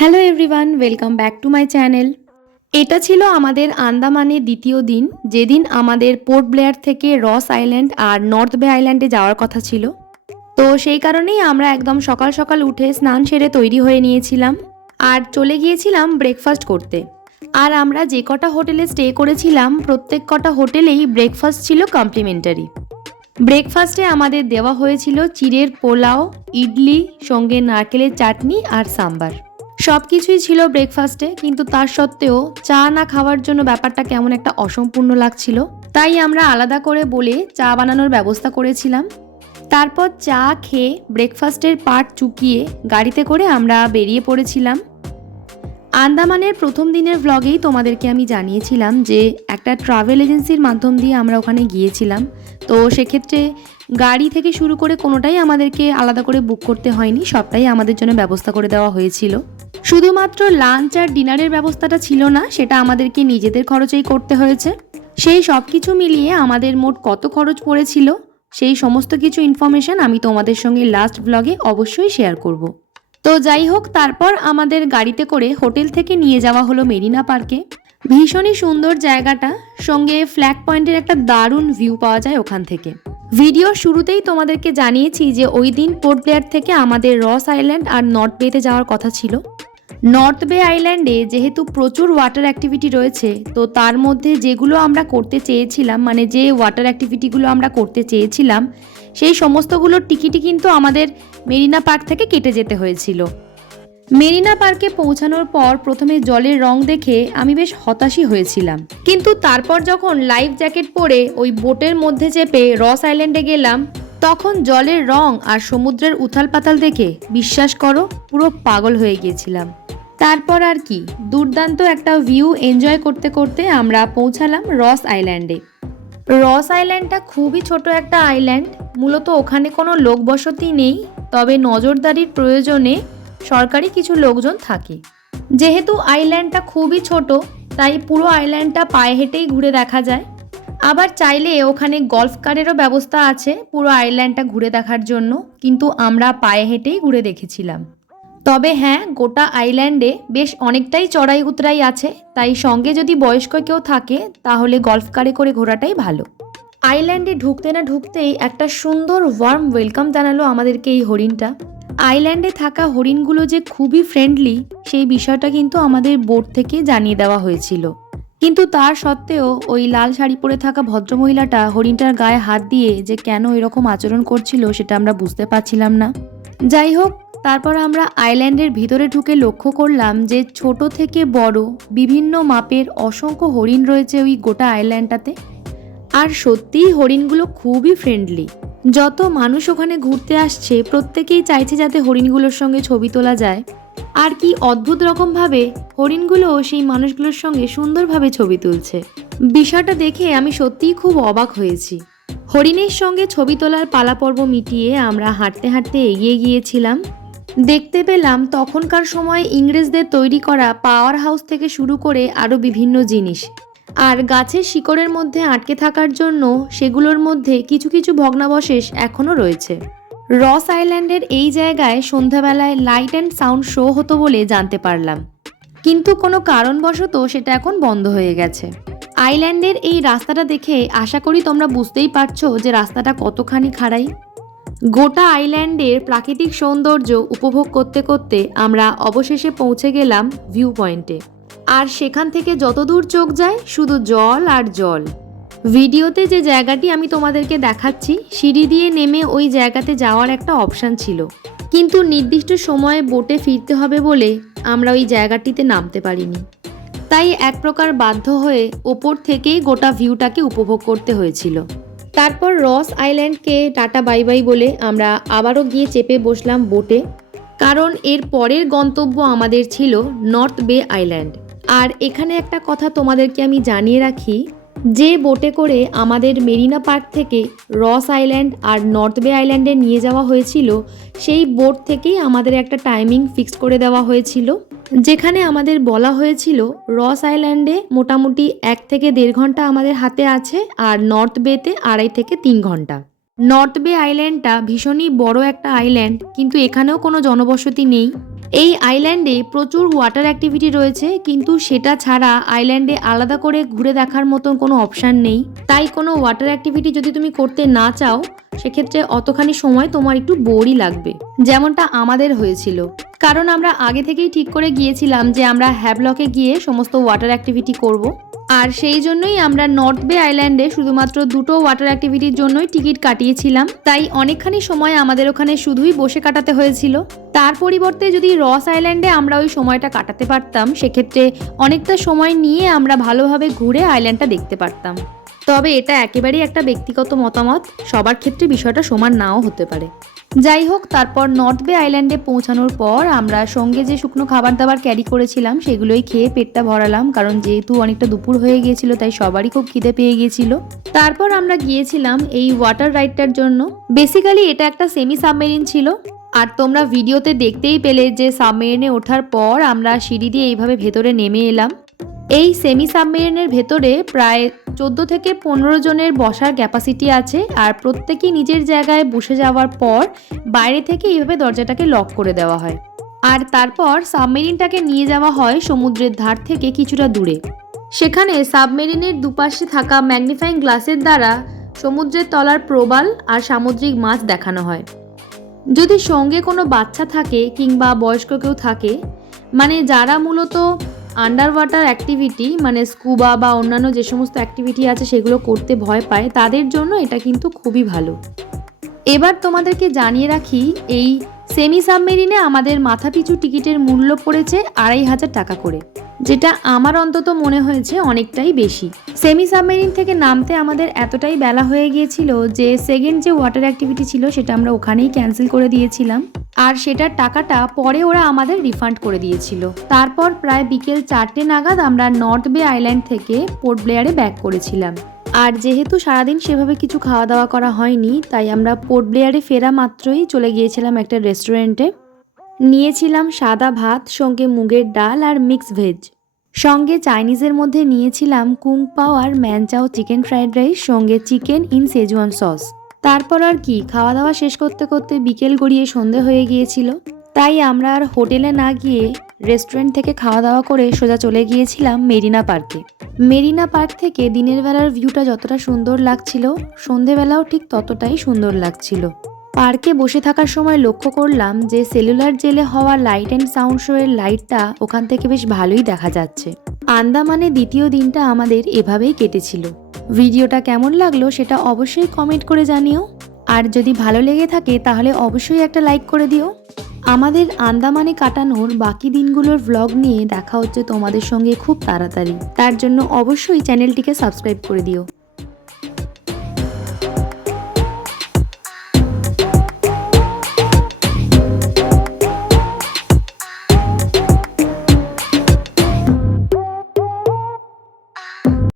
Hello everyone welcome back to my channel এটা ছিল আমাদের আন্দামানের দ্বিতীয় দিন, যেদিন আমাদের পোর্ট ব্লেয়ার থেকে রস আইল্যান্ড আর নর্থ বে আইল্যান্ডে যাওয়ার কথা ছিল। তো সেই কারণেই আমরা একদম সকাল সকাল উঠে স্নান সেরে তৈরি হয়ে নিয়েছিলাম আর চলে গিয়েছিলাম ব্রেকফাস্ট করতে। আর আমরা যে কটা হোটেলে স্টে করেছিলাম, প্রত্যেক কটা হোটেলেই ব্রেকফাস্ট ছিল কমপ্লিমেন্টারি ব্রেকফাস্টে আমাদের দেওয়া হয়েছিল চিড়ের পোলাও, ইডলি, সঙ্গে নারকেলের চাটনি আর সাম্বার। সব কিছুই ছিল ব্রেকফাস্টে কিন্তু তার সত্ত্বেও চা না খাওয়ার জন্য ব্যাপারটা কেমন একটা অসম্পূর্ণ লাগছিল। তাই আমরা আলাদা করে বলে চা বানানোর ব্যবস্থা করেছিলাম। তারপর চা খেয়ে ব্রেকফাস্টের পাট চুকিয়ে গাড়িতে করে আমরা বেরিয়ে পড়েছিলাম। আন্দামানের প্রথম দিনের ভ্লগেই তোমাদেরকে আমি জানিয়েছিলাম যে একটা ট্রাভেল এজেন্সির মাধ্যম দিয়ে আমরা ওখানে গিয়েছিলাম। তো সেক্ষেত্রে গাড়ি থেকে শুরু করে কোনোটাই আমাদেরকে আলাদা করে বুক করতে হয়নি, সবটাই আমাদের জন্য ব্যবস্থা করে দেওয়া হয়েছিল। শুধুমাত্র লাঞ্চ আর ডিনারের ব্যবস্থাটা ছিল না, সেটা আমাদেরকে নিজেদের খরচেই করতে হয়েছে। সেই সব কিছু মিলিয়ে আমাদের মোট কত খরচ পড়েছিল, সেই সমস্ত কিছু ইনফরমেশন আমি তোমাদের সঙ্গে লাস্ট ব্লগে অবশ্যই শেয়ার করব। তো যাই হোক, তারপর আমাদের গাড়িতে করে হোটেল থেকে নিয়ে যাওয়া হলো মেরিনা পার্কে। ভীষণই সুন্দর জায়গাটা, সঙ্গে ফ্ল্যাগ পয়েন্টের একটা দারুণ ভিউ পাওয়া যায় ওখান থেকে। ভিডিও শুরুতেই তোমাদেরকে জানিয়েছি যে ওই দিন পোর্ট ব্লেয়ার থেকে আমাদের রস আইল্যান্ড আর নর্থ বেতে যাওয়ার কথা ছিল। নর্থ বে আইল্যান্ডে যেহেতু প্রচুর ওয়াটার অ্যাক্টিভিটি রয়েছে, তো তার মধ্যে যেগুলো আমরা করতে চেয়েছিলাম মানে যে ওয়াটার অ্যাক্টিভিটিগুলো আমরা করতে চেয়েছিলাম, সেই সমস্তগুলোর টিকিটই কিন্তু আমাদের মেরিনা পার্ক থেকে কেটে যেতে হয়েছিল। মেরিনা পার্কে পৌঁছানোর পর প্রথমে জলের রং দেখে আমি বেশ হতাশই হয়েছিলাম। কিন্তু তারপর যখন লাইফ জ্যাকেট পরে ওই বোটের মধ্যে চেপে রস আইল্যান্ডে গেলাম তখন জলের রং আর সমুদ্রের উথাল পাতাল দেখে বিশ্বাস করো, পুরো পাগল হয়ে গিয়েছিলাম। তারপর আর কি, দুর্দান্ত একটা ভিউ এনজয় করতে করতে আমরা পৌঁছালাম রস আইল্যান্ডে। রস আইল্যান্ডটা খুবই ছোট একটা আইল্যান্ড, মূলত ওখানে কোনো লোক বসতি নেই, তবে নজরদারির প্রয়োজনে সরকারি কিছু লোকজন থাকে। যেহেতু আইল্যান্ডটা খুবই ছোট, তাই পুরো আইল্যান্ডটা পায়ে হেঁটেই ঘুরে দেখা যায়। আবার চাইলে ওখানে গলফ কারেরও ব্যবস্থা আছে, পুরো আইল্যান্ডটা ঘুরে দেখার জন্য, কিন্তু আমরা পায়ে হেঁটেই ঘুরে দেখেছিলাম। তবে হ্যাঁ গোটা আইল্যান্ডে বেশ অনেকটাই চড়াই উতরাই আছে, তাই সঙ্গে যদি বয়স্ক কেউ থাকে, তাহলে গলফ কারে করে ঘোরাটাই ভালো। আইল্যান্ডে ঢুকতে না ঢুকতেই একটা সুন্দর ওয়ার্ম ওয়েলকাম জানালো আমাদেরকে এই হরিণটা। আইল্যান্ডে থাকা হরিণগুলো যে খুবই ফ্রেন্ডলি সেই বিষয়টা কিন্তু আমাদের বোর্ড থেকে জানিয়ে দেওয়া হয়েছিল। কিন্তু তার সত্ত্বেও ওই লাল শাড়ি পরে থাকা ভদ্রমহিলাটা হরিণটার গায়ে হাত দিয়ে যে কেন এরকম আচরণ করছিল সেটা আমরা বুঝতে পারছিলাম না। যাই হোক, তারপর আমরা আইল্যান্ডের ভিতরে ঢুকে লক্ষ্য করলাম যে ছোট থেকে বড় বিভিন্ন মাপের অসংখ্য হরিণ রয়েছে ওই গোটা আইল্যান্ডটাতে। আর সত্যিই হরিণগুলো খুবই ফ্রেন্ডলি যত মানুষ ওখানে ঘুরতে আসছে, প্রত্যেকেই চাইছে যাতে হরিণগুলোর সঙ্গে ছবি তোলা যায়। আর কি অদ্ভুত রকমভাবে হরিণগুলো সেই মানুষগুলোর সঙ্গে সুন্দরভাবে ছবি তুলছে। বিষয়টা দেখে আমি সত্যিই খুব অবাক হয়েছি। হরিণের সঙ্গে ছবি তোলার পালাপর্ব মিটিয়ে আমরা হাঁটতে হাঁটতে এগিয়ে গিয়েছিলাম। দেখতে পেলাম তখনকার সময় ইংরেজদের তৈরি করা পাওয়ার হাউস থেকে শুরু করে আরও বিভিন্ন জিনিস। আর গাছের শিকড়ের মধ্যে আটকে থাকার জন্য সেগুলোর মধ্যে কিছু কিছু ভগ্নাবশেষ এখনও রয়েছে। রস আইল্যান্ডের এই জায়গায় সন্ধ্যাবেলায় লাইট অ্যান্ড সাউন্ড শো হতো বলে জানতে পারলাম। কিন্তু কোনো কারণবশত সেটা এখন বন্ধ হয়ে গেছে। আইল্যান্ডের এই রাস্তাটা দেখে আশা করি তোমরা বুঝতেই পারছ যে রাস্তাটা কতখানি খাড়াই। গোটা আইল্যান্ডের প্রাকৃতিক সৌন্দর্য উপভোগ করতে করতে আমরা অবশেষে পৌঁছে গেলাম ভিউ পয়েন্টে আর সেখান থেকে যতদূর চোখ যায় শুধু জল আর জল। ভিডিওতে যে জায়গাটি আমি তোমাদেরকে দেখাচ্ছি, সিঁড়ি দিয়ে নেমে ওই জায়গাতে যাওয়ার একটা অপশান ছিল। কিন্তু নির্দিষ্ট সময়ে বোটে ফিরতে হবে বলে আমরা ওই জায়গাটিতে নামতে পারিনি। তাই এক প্রকার বাধ্য হয়ে ওপর থেকেই গোটা ভিউটাকে উপভোগ করতে হয়েছিল। তারপর রস আইল্যান্ডকে টাটা বাই বাই বলে আমরা আবারও গিয়ে চেপে বসলাম বোটে, কারণ এর পরের গন্তব্য আমাদের ছিল নর্থ বে আইল্যান্ড। আর এখানে একটা কথা তোমাদেরকে আমি জানিয়ে রাখি যে বোটে করে আমাদের মেরিনা পার্ক থেকে রস আইল্যান্ড আর নর্থ বে আইল্যান্ডে নিয়ে যাওয়া হয়েছিল, সেই বোট থেকেই আমাদের একটা টাইমিং ফিক্স করে দেওয়া হয়েছিল। যেখানে আমাদের বলা হয়েছিল, রস আইল্যান্ডে মোটামুটি এক থেকে দেড় ঘণ্টা আমাদের হাতে আছে আর নর্থ বেতে আড়াই থেকে তিন ঘণ্টা। নর্থ বে আইল্যান্ডটা ভীষণই বড় একটা আইল্যান্ড, কিন্তু এখানেও কোনো জনবসতি নেই। এই আইল্যান্ডে প্রচুর ওয়াটার অ্যাক্টিভিটি রয়েছে, কিন্তু সেটা ছাড়া আইল্যান্ডে আলাদা করে ঘুরে দেখার মতন কোনো অপশান নেই তাই কোনো ওয়াটার অ্যাক্টিভিটি যদি তুমি করতে না চাও, সেক্ষেত্রে অতখানি সময় তোমার একটু বোরই লাগবে, যেমনটা আমাদের হয়েছিল কারণ আমরা আগে থেকেই ঠিক করে গিয়েছিলাম যে আমরা হ্যাবলকে গিয়ে সমস্ত ওয়াটার অ্যাক্টিভিটি করব। আর সেই জন্যই আমরা নর্থ বে আইল্যান্ডে শুধুমাত্র দুটো ওয়াটার অ্যাক্টিভিটির জন্যই টিকিট কাটিয়েছিলাম। তাই অনেকখানি সময় আমাদের ওখানে শুধুই বসে কাটাতে হয়েছিল। তার পরিবর্তে যদি রস আইল্যান্ডে আমরা ওই সময়টা কাটাতে পারতাম, সেক্ষেত্রে অনেকটা সময় নিয়ে আমরা ভালোভাবে ঘুরে আইল্যান্ডটা দেখতে পারতাম। তবে এটা একেবারেই একটা ব্যক্তিগত মতামত, সবার ক্ষেত্রে বিষয়টা সমান নাও হতে পারে। যাই হোক তারপর নর্থ বে আইল্যান্ডে পৌঁছানোর পর আমরা সঙ্গে যে শুকনো খাবার দাবার ক্যারি করেছিলাম, সেগুলোই খেয়ে পেটটা ভরালাম। কারণ যেহেতু অনেকটা দুপুর হয়ে গিয়েছিল, তাই সবারই খুব খিদে পেয়ে গিয়েছিল। তারপর আমরা গিয়েছিলাম এই ওয়াটার রাইডটার জন্য। বেসিক্যালি এটা একটা সেমি সাবমেরিন ছিল। আর তোমরা ভিডিওতে দেখতেই পেলে যে সাবমেরিনে ওঠার পর আমরা সিঁড়ি দিয়ে এইভাবে ভেতরে নেমে এলাম। এই সেমি সাবমেরিনের ভেতরে প্রায় চোদ্দ থেকে পনেরো জনের বসার ক্যাপাসিটি আছে আর প্রত্যেকেই নিজের জায়গায় বসে যাওয়ার পর বাইরে থেকে এইভাবে দরজাটাকে লক করে দেওয়া হয়। আর তারপর সাবমেরিনটাকে নিয়ে যাওয়া হয় সমুদ্রের ধার থেকে কিছুটা দূরে। সেখানে সাবমেরিনের দুপাশে থাকা ম্যাগনিফাইং গ্লাসের দ্বারা সমুদ্রের তলার প্রবাল আর সামুদ্রিক মাছ দেখানো হয়। যদি সঙ্গে কোনো বাচ্চা থাকে কিংবা বয়স্ক কেউ থাকে মানে যারা মূলত আন্ডার ওয়াটার অ্যাক্টিভিটি মানে স্কুবা বা অন্যান্য যে সমস্ত অ্যাক্টিভিটি আছে সেগুলো করতে ভয় পায়, তাদের জন্য এটা কিন্তু খুবই ভালো। এবার তোমাদেরকে জানিয়ে রাখি, এই সেমি সাবমেরিনে আমাদের মাথাপিছু টিকিটের মূল্য পড়েছে আড়াই হাজার টাকা করে, যেটা আমার অন্তত মনে হয়েছে অনেকটাই বেশি। সেমি সাবমেরিন থেকে নামতে আমাদের এতটাই বেলা হয়ে গিয়েছিল যে সেকেন্ড যে ওয়াটার অ্যাক্টিভিটি ছিল সেটা আমরা ওখানেই ক্যান্সেল করে দিয়েছিলাম। আর সেটার টাকাটা পরে ওরা আমাদের রিফান্ড করে দিয়েছিল। তারপর প্রায় বিকেল চারটে নাগাদ আমরা নর্থ বে আইল্যান্ড থেকে পোর্ট ব্লেয়ারে ব্যাক করেছিলাম। আর যেহেতু সারাদিন সেভাবে কিছু খাওয়া দাওয়া করা হয়নি, তাই আমরা পোর্ট ব্লেয়ারে ফেরা মাত্রই চলে গিয়েছিলাম একটা রেস্টুরেন্টে নিয়েছিলাম সাদা ভাত, সঙ্গে মুগের ডাল আর মিক্স ভেজ সঙ্গে চাইনিজের মধ্যে নিয়েছিলাম কুং পাও আর ম্যানচাও চিকেন ফ্রাইড রাইস সঙ্গে চিকেন ইন সেজুয়ান সস তারপর আর কি খাওয়া দাওয়া শেষ করতে করতে বিকেল গড়িয়ে সন্ধে হয়ে গিয়েছিল। তাই আমরা আর হোটেলে না গিয়ে রেস্টুরেন্ট থেকে খাওয়া দাওয়া করে সোজা চলে গিয়েছিলাম মেরিনা পার্কে। মেরিনা পার্ক থেকে দিনের বেলার ভিউটা যতটা সুন্দর লাগছিল, সন্ধেবেলাও ঠিক ততটাই সুন্দর লাগছিল। পার্কে বসে থাকার সময় লক্ষ্য করলাম যে সেলুলার জেলে হওয়া লাইট অ্যান্ড সাউন্ড শো এর লাইটটা ওখান থেকে বেশ ভালোই দেখা যাচ্ছে। আন্দামানে দ্বিতীয় দিনটা আমাদের এভাবেই কেটেছিল। ভিডিওটা কেমন লাগল সেটা অবশ্যই কমেন্ট করে জানিও। আর যদি ভালো লেগে থাকে তাহলে অবশ্যই একটা লাইক করে দিও। আমাদের আন্দামানে কাটানোর বাকি দিনগুলোর ভ্লগ নিয়ে দেখা হচ্ছে তোমাদের সঙ্গে খুব তাড়াতাড়ি। তার জন্য অবশ্যই চ্যানেলটিকে সাবস্ক্রাইব করে দিও।